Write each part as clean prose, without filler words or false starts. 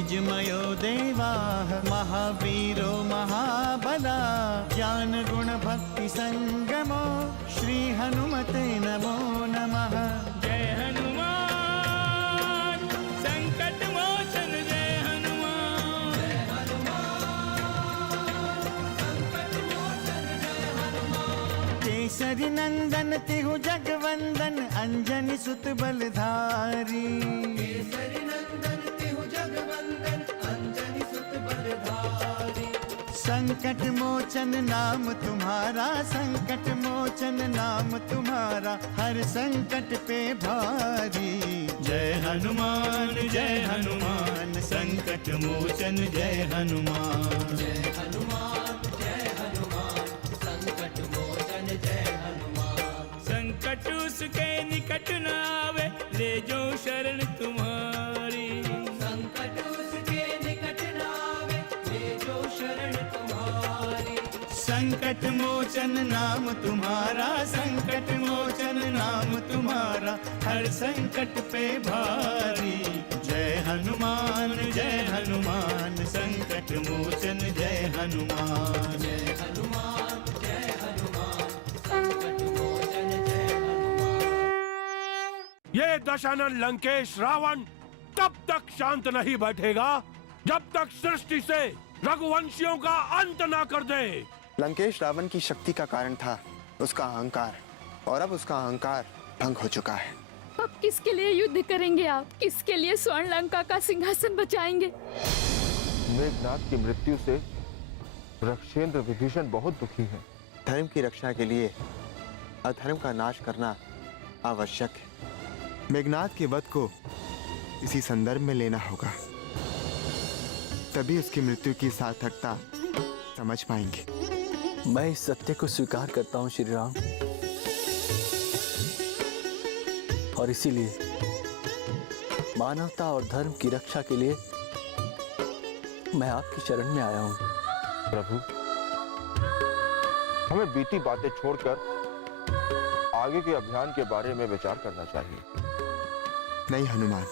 तेजमयो देवाः महावीरो महाबला ज्ञान गुण भक्ति संगमो श्री हनुमते नमो नमः। जय हनुमान संकट मोचन जय हनुमान। जय हनुमान संकट मोचन जय हनुमान। केसरी नंदन तिहु जगवंदन अंजनी सुत बलधारी। केसरी नंदन तिहु जगवंदन अंजनी सुत बलधारी। संकट मोचन नाम तुम्हारा संकट मोचन नाम तुम्हारा हर संकट पे भारी। जय हनुमान संकट मोचन जय हनुमान। जय हनुमान संकट मोचन जय हनुमान। संकट उसके निकट न आवे ले जो शरण तुम्हारी। संकट उसके निकट न आवे ले जो शरण तुम्हारी। संकट मोचन नाम तुम्हारा संकट मोचन नाम तुम्हारा हर संकट पे भारी। जय हनुमान संकट मोचन जय हनुमान। जय हनुमान संकट मोचन जय हनुमान। ये दशानन लंकेश रावण तब तक शांत नहीं बैठेगा जब तक सृष्टि से रघुवंशियों का अंत ना कर दे। लंकेश रावण की शक्ति का कारण था उसका अहंकार, और अब उसका अहंकार भंग हो चुका है। अब किसके लिए युद्ध करेंगे आप? किसके लिए स्वर्ण लंका का सिंहासन बचाएंगे? मेघनाद की मृत्यु से रक्षेंद्र विभीषण बहुत दुखी हैं। धर्म की रक्षा के लिए अधर्म का नाश करना आवश्यक है। मेघनाद के वध को इसी संदर्भ में लेना होगा, तभी उसकी मृत्यु की सार्थकता समझ पाएंगे। मैं इस सत्य को स्वीकार करता हूं श्री राम, और इसीलिए मानवता और धर्म की रक्षा के लिए मैं आपकी शरण में आया हूं। प्रभु, हमें बीती बातें छोड़कर आगे के अभियान के बारे में विचार करना चाहिए। नहीं हनुमान,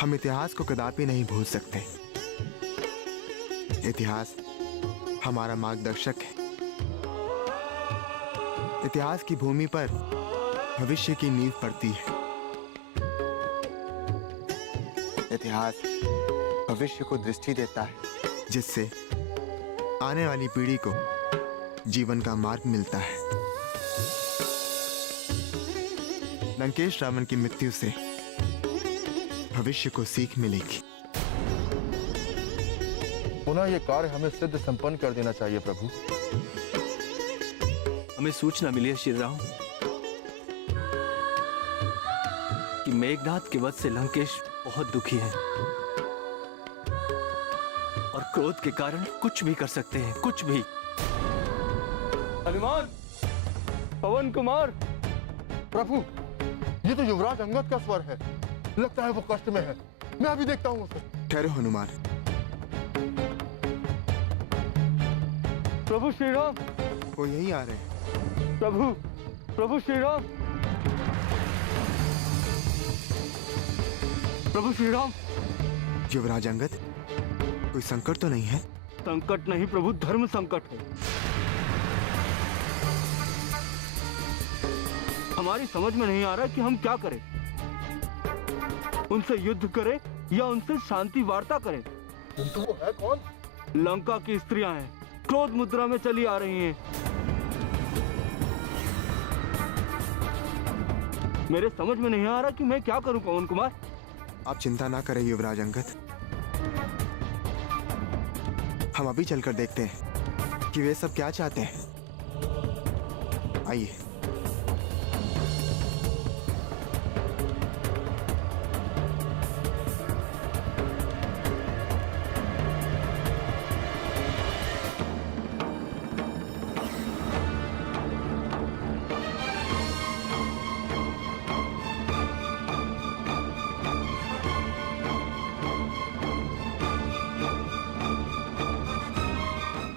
हम इतिहास को कदापि नहीं भूल सकते। इतिहास हमारा मार्गदर्शक है। इतिहास की भूमि पर भविष्य की नींव पड़ती है। इतिहास भविष्य को दृष्टि देता है, जिससे आने वाली पीढ़ी को जीवन का मार्ग मिलता है। लंकेश रावण की मृत्यु से भविष्य को सीख मिलेगी। पुनः ये कार्य हमें सिद्ध संपन्न कर देना चाहिए प्रभु। हमें सूचना मिली है श्री राम कि मेघनाद के वध से लंकेश बहुत दुखी है और क्रोध के कारण कुछ भी कर सकते हैं, कुछ भी। हनुमान, पवन कुमार, प्रभु, ये तो युवराज अंगद का स्वर है। लगता है वो कष्ट में है। मैं अभी देखता हूँ उसे। ठहरो हनुमान। प्रभु श्री राम। वो यही आ रहे हैं। प्रभु श्री राम। प्रभु श्री राम। युवराज अंगद, कोई संकट तो नहीं है? संकट नहीं प्रभु, धर्म संकट है। हमारी समझ में नहीं आ रहा कि हम क्या करें। उनसे युद्ध करें या उनसे शांति वार्ता करें। किंतु वो है कौन? लंका की स्त्रियां हैं, क्रोध मुद्रा में चली आ रही हैं। मेरे समझ में नहीं आ रहा कि मैं क्या करूं पवन कुमार। आप चिंता ना करें युवराज अंगद, हम अभी चलकर देखते हैं कि वे सब क्या चाहते हैं। आइए।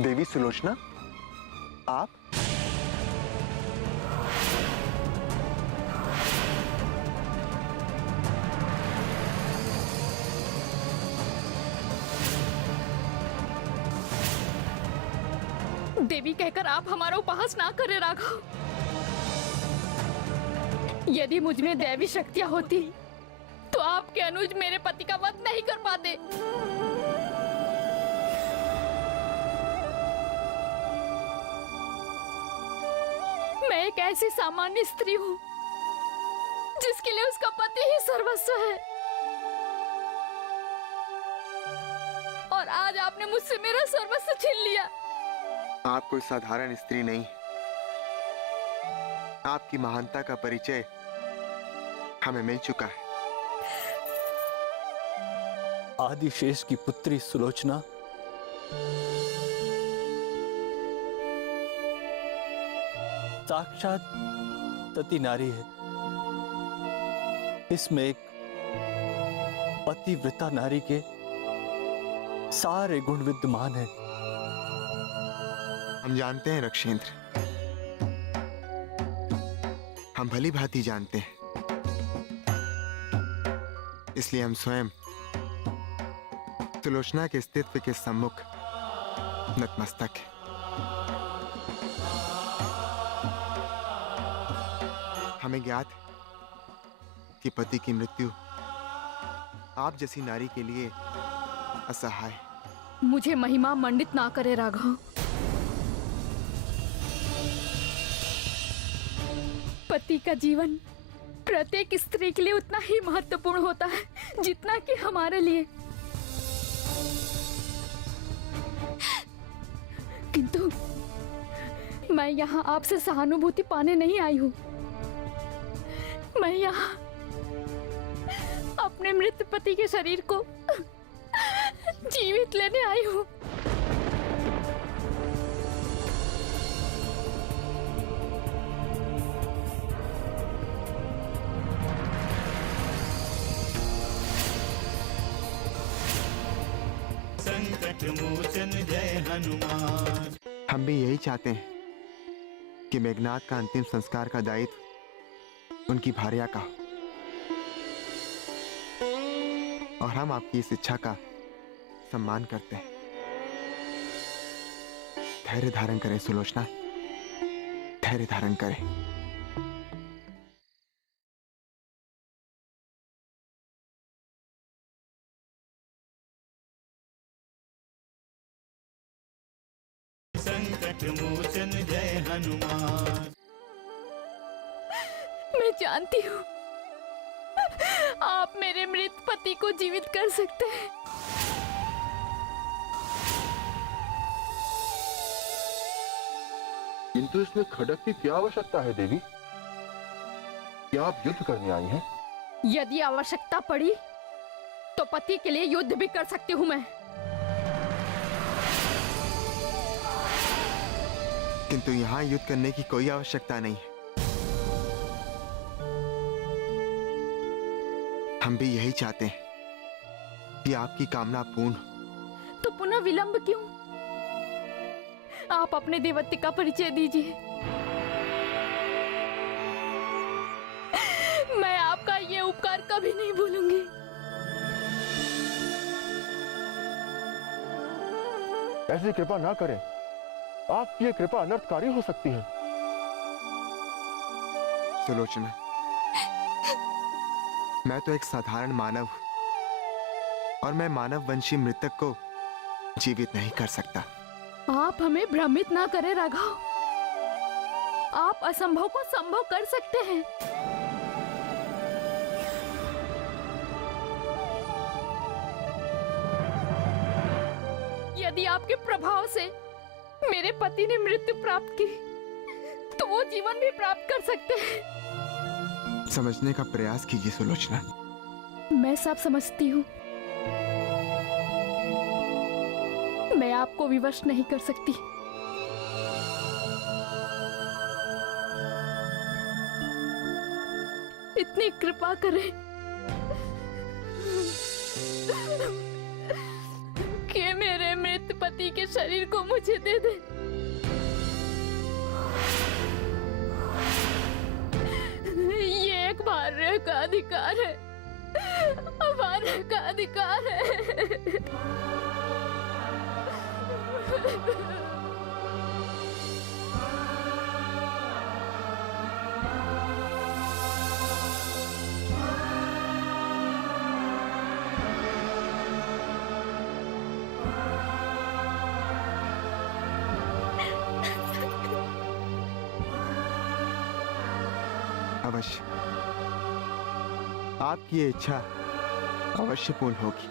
देवी सुलोचना, आप? देवी कहकर आप हमारा उपहास ना करें राघव। यदि मुझ में दैवी शक्तियां होती तो आपके अनुज मेरे पति का वध नहीं कर पाते। मैं एक ऐसी सामान्य स्त्री हूँ जिसके लिए उसका पति ही सर्वस्व है, और आज आपने मुझसे मेरा सर्वस्व छीन लिया। आप कोई साधारण स्त्री नहीं, आपकी महानता का परिचय हमें मिल चुका है। आदिशेष की पुत्री सुलोचना साक्षात सती नारी है। इसमें एक पतिव्रता नारी के सारे गुण विद्यमान हैं। हम जानते हैं रक्षेंद्र, हम भली भांति जानते हैं, इसलिए हम स्वयं सुलोचना के अस्तित्व के सम्मुख नतमस्तक हैं। हमें ज्ञात कि पति की मृत्यु आप जैसी नारी के लिए असहाय। मुझे महिमा मंडित ना करे राघव। पति का जीवन प्रत्येक स्त्री के लिए उतना ही महत्वपूर्ण होता है जितना कि हमारे लिए। किंतु मैं यहाँ आपसे सहानुभूति पाने नहीं आई हूँ। मैं यहाँ अपने मृत पति के शरीर को जीवित लेने आई हूँ। संकट मोचन जय हनुमान। हम भी यही चाहते हैं कि मेघनाद का अंतिम संस्कार का दायित्व उनकी भार्या का हो, और हम आपकी इस इच्छा का सम्मान करते हैं। धैर्य धारण करें सुलोचना, धैर्य धारण करें। संकट मोचन जय हनुमान। मैं जानती हूँ आप मेरे मृत पति को जीवित कर सकते हैं। किंतु इसमें खड़क की क्या आवश्यकता है देवी? क्या आप युद्ध करने आई हैं? यदि आवश्यकता पड़ी तो पति के लिए युद्ध भी कर सकती हूँ मैं। किंतु यहाँ युद्ध करने की कोई आवश्यकता नहीं है। हम भी यही चाहते हैं कि आपकी कामना पूर्ण हो। तो पुनः विलंब क्यों? आप अपने देवत्व का परिचय दीजिए। मैं आपका ये उपकार कभी नहीं भूलूंगी। ऐसी कृपा ना करें, आपकी ये कृपा अनर्थकारी हो सकती है। सुलोचना, मैं तो एक साधारण मानव हूं, और मैं मानव वंशी मृतक को जीवित नहीं कर सकता। आप हमें भ्रमित ना करें राघव। आप असंभव को संभव कर सकते हैं। यदि आपके प्रभाव से मेरे पति ने मृत्यु प्राप्त की तो वो जीवन भी प्राप्त कर सकते हैं। समझने का प्रयास कीजिए सुलोचना। मैं सब समझती हूँ। मैं आपको विवश नहीं कर सकती। इतनी कृपा करें कि मेरे मृत पति के शरीर को मुझे दे दे। ये एक भार्य का अधिकार है, भार्य का अधिकार है। अवश्य, आपकी ये इच्छा अवश्य पूर्ण होगी।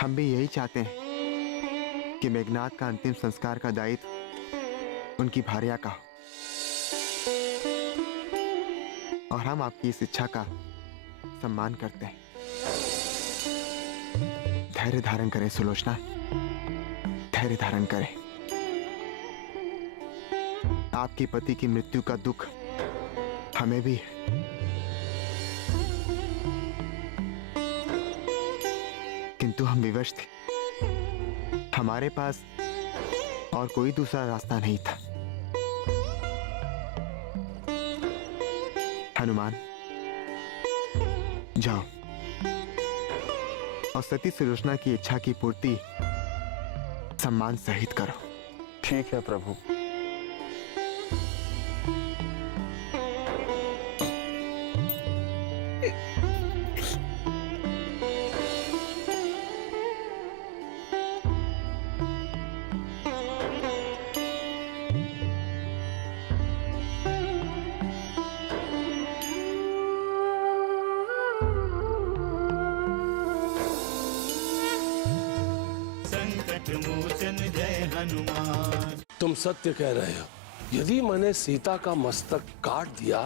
हम भी यही चाहते हैं कि मेघनाद का अंतिम संस्कार का दायित्व उनकी भार्या का हो, और हम आपकी इस इच्छा का सम्मान करते हैं। धैर्य धारण करें सुलोचना, धैर्य धारण करें। आपके पति की मृत्यु का दुख हमें भी है, किंतु हम विवश थे। हमारे पास और कोई दूसरा रास्ता नहीं था। हनुमान, जाओ और सती सुलोचना की इच्छा की पूर्ति सम्मान सहित करो। ठीक है प्रभु। संकट मोचन जय हनुमान। तुम सत्य कह रहे हो। यदि मैंने सीता का मस्तक काट दिया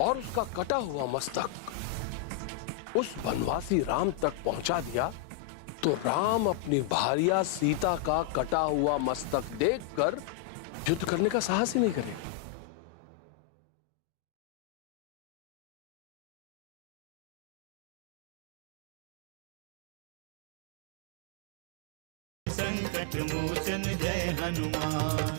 और उसका कटा हुआ मस्तक उस वनवासी राम तक पहुंचा दिया, तो राम अपनी भार्या सीता का कटा हुआ मस्तक देखकर युद्ध करने का साहस ही नहीं करेगा। संकट मोचन जय हनुमान।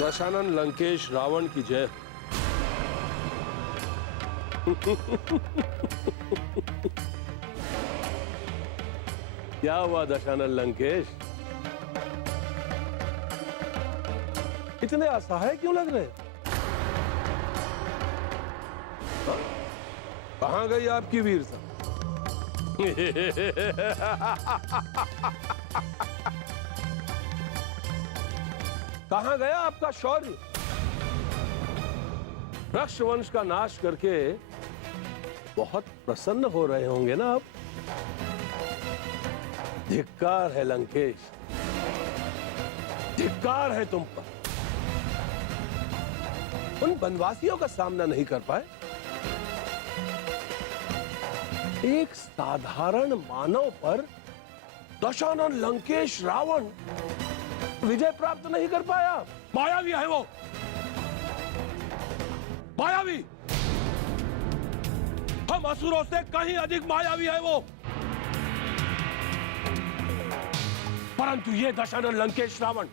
दशानन लंकेश रावण की जय। क्या हुआ दशानन लंकेश, इतने असहाय क्यों लग रहे? कहां गई आपकी वीरता? कहां गया आपका शौर्य? वृक्ष वंश का नाश करके बहुत प्रसन्न हो रहे होंगे ना आप? धिक्कार है लंकेश, धिक्कार है तुम पर। उन वनवासियों का सामना नहीं कर पाए, एक साधारण मानव पर दशानन लंकेश रावण विजय प्राप्त नहीं कर पाया। मायावी है वो, मायावी। हम असुरों से कहीं अधिक मायावी है वो। परंतु ये दशानन लंकेश रावण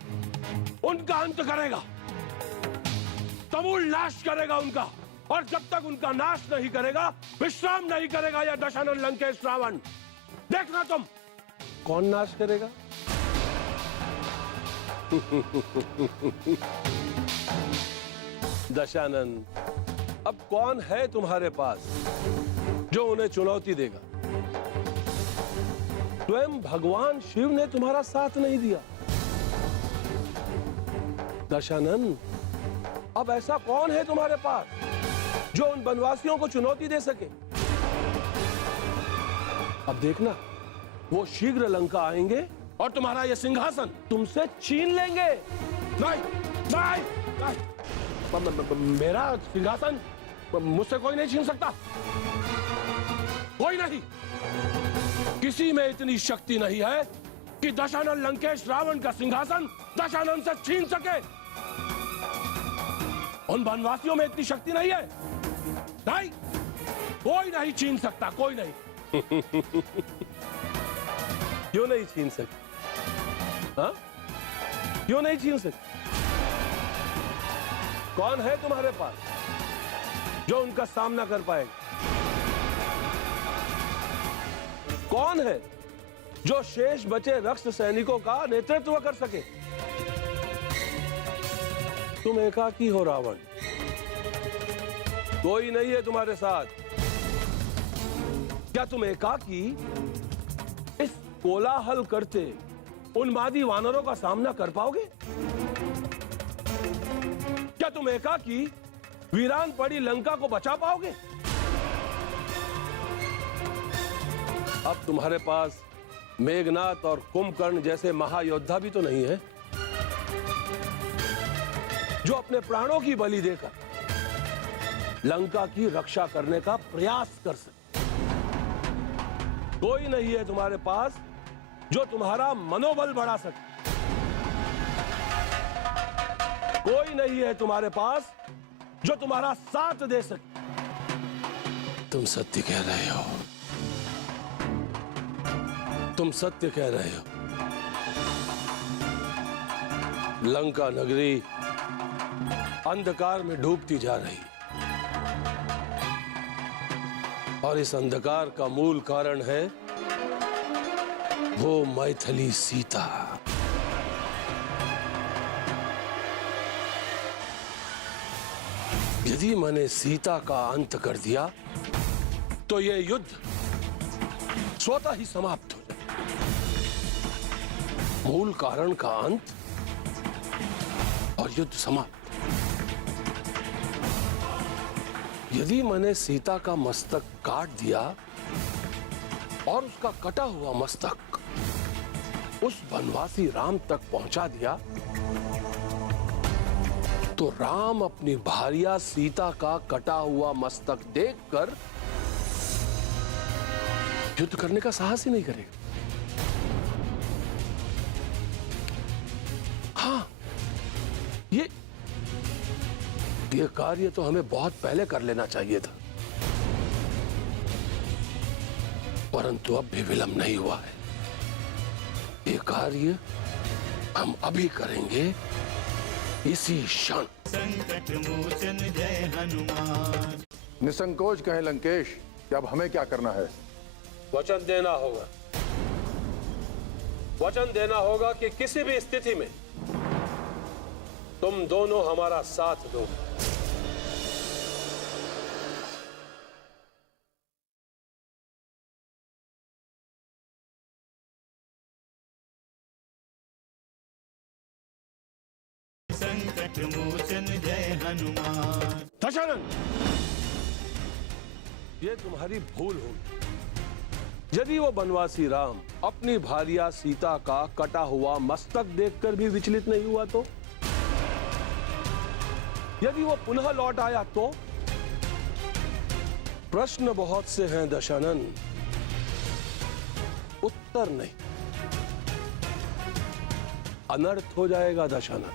उनका अंत करेगा, समूल नाश करेगा उनका। और जब तक उनका नाश नहीं करेगा, विश्राम नहीं करेगा यह दशानन लंकेश रावण। देखना तुम, कौन नाश करेगा? दशानन, अब कौन है तुम्हारे पास जो उन्हें चुनौती देगा? स्वयं भगवान शिव ने तुम्हारा साथ नहीं दिया। दशानन, अब ऐसा कौन है तुम्हारे पास जो उन वनवासियों को चुनौती दे सके? अब देखना, वो शीघ्र लंका आएंगे और तुम्हारा यह सिंहासन तुमसे छीन लेंगे। नहीं, नहीं, नहीं। मेरा सिंहासन मुझसे कोई नहीं छीन सकता, कोई नहीं। किसी में इतनी शक्ति नहीं है कि दशानन लंकेश रावण का सिंहासन दशानन से छीन सके। उन वनवासियों में इतनी शक्ति नहीं है। नहीं, कोई नहीं छीन सकता, कोई नहीं। क्यों नहीं छीन सकते? हाँ? क्यों नहीं छीन सकते? कौन है तुम्हारे पास जो उनका सामना कर पाएगा? कौन है जो शेष बचे रक्त सैनिकों का नेतृत्व कर सके? तुम एकाकी हो रावण, कोई नहीं है तुम्हारे साथ। क्या तुम एकाकी इस कोलाहल करते उन्मादी वानरों का सामना कर पाओगे? क्या तुम एकाकी वीरान पड़ी लंका को बचा पाओगे? अब तुम्हारे पास मेघनाथ और कुंभकर्ण जैसे महायोद्धा भी तो नहीं है जो अपने प्राणों की बलि देकर लंका की रक्षा करने का प्रयास कर सके। कोई नहीं है तुम्हारे पास जो तुम्हारा मनोबल बढ़ा सके। कोई नहीं है तुम्हारे पास जो तुम्हारा साथ दे सके। तुम सत्य कह रहे हो, तुम सत्य कह रहे हो। लंका नगरी अंधकार में डूबती जा रही, और इस अंधकार का मूल कारण है वो मैथिली सीता। यदि मैंने सीता का अंत कर दिया तो यह युद्ध स्वतः ही समाप्त हो जाए। मूल कारण का अंत और युद्ध समाप्त। यदि मैंने सीता का मस्तक काट दिया और उसका कटा हुआ मस्तक उस बनवासी राम तक पहुंचा दिया, तो राम अपनी भार्या सीता का कटा हुआ मस्तक देखकर युद्ध करने का साहस ही नहीं करेगा। हाँ, ये कार्य तो हमें बहुत पहले कर लेना चाहिए था, परंतु अब भी विलंब नहीं हुआ है। ये कार्य हम अभी करेंगे, इसी क्षण। संकट मोचन जय हनुमान। निसंकोच कहें लंकेश कि अब हमें क्या करना है? वचन देना होगा, वचन देना होगा कि किसी भी स्थिति में तुम दोनों हमारा साथ दो। संकट मोचन जय हनुमान। दशरथ, ये तुम्हारी भूल होगी। यदि वो बनवासी राम अपनी भार्या सीता का कटा हुआ मस्तक देखकर भी विचलित नहीं हुआ तो? यदि वो पुनः लौट आया तो? प्रश्न बहुत से हैं दशानन, उत्तर नहीं। अनर्थ हो जाएगा दशानन,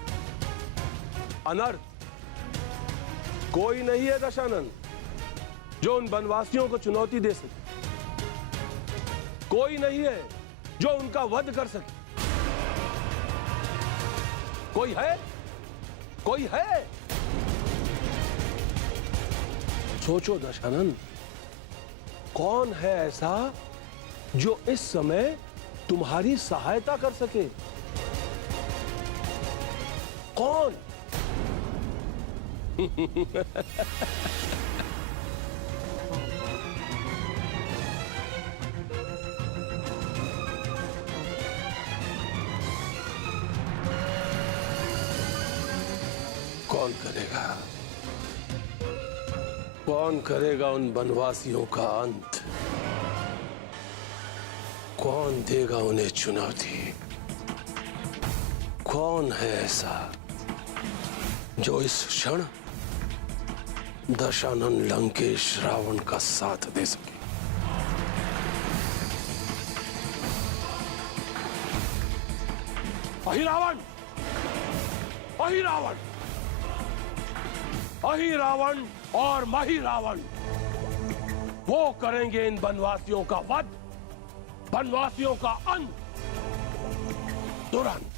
अनर्थ। कोई नहीं है दशानन जो उन बनवासियों को चुनौती दे सके। कोई नहीं है जो उनका वध कर सके। कोई है? कोई है? सोचो दशानन, कौन है ऐसा जो इस समय तुम्हारी सहायता कर सके? कौन? कौन करेगा? कौन करेगा उन बनवासियों का अंत? कौन देगा उन्हें चुनौती? कौन है ऐसा जो इस क्षण दशानन लंकेश रावण का साथ दे सके? अहिरावण, अहिरावण, अहिरावण और महिरावण, वो करेंगे इन बनवासियों का वध, बनवासियों का अंत तुरंत।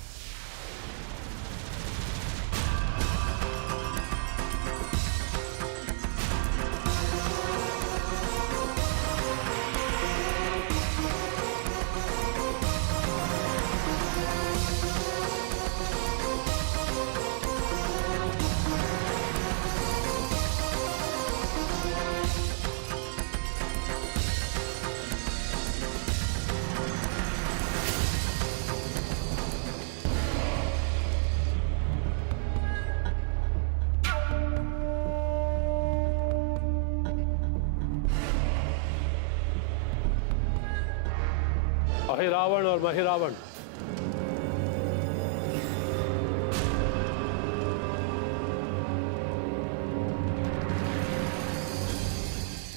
अहिरावण और महिरावण,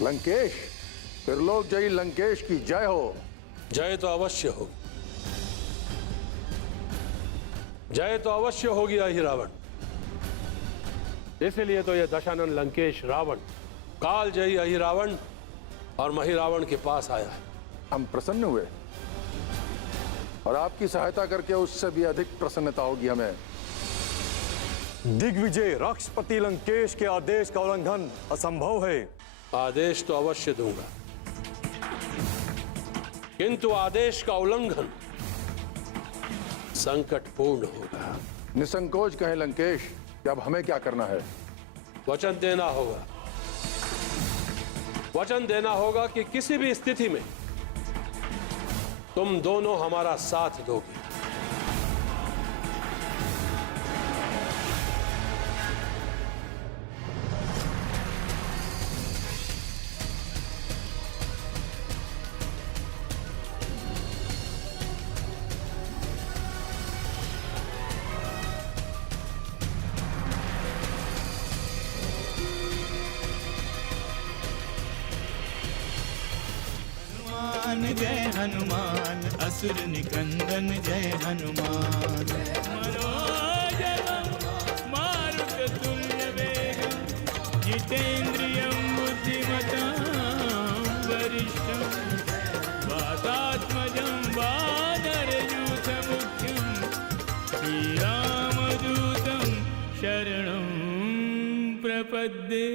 लंकेश, त्रिलोक जयी लंकेश की जय हो। जय तो अवश्य होगी, जय तो अवश्य होगी अहिरावण। इसलिए तो यह दशानन लंकेश रावण काल जयी अहिरावण और महिरावण के पास आया है। हम प्रसन्न हुए और आपकी सहायता करके उससे भी अधिक प्रसन्नता होगी हमें। दिग्विजय, राष्ट्रपति लंकेश के आदेश का उल्लंघन असंभव है। आदेश तो अवश्य दूंगा, किंतु आदेश का उल्लंघन संकटपूर्ण होगा। निसंकोच कहें लंकेश कि अब हमें क्या करना है। वचन देना होगा, वचन देना होगा कि किसी भी स्थिति में तुम दोनों हमारा साथ दोगे। जय हनुमान, असुर निकंदन जय हनुमान। मनोजवं मारुततुल्यवेगं जितेन्द्रियं बुद्धिमतां वरिष्ठं वातात्मजं वानरयूथमुख्यं श्रीरामदूतं शरणं प्रपद्ये।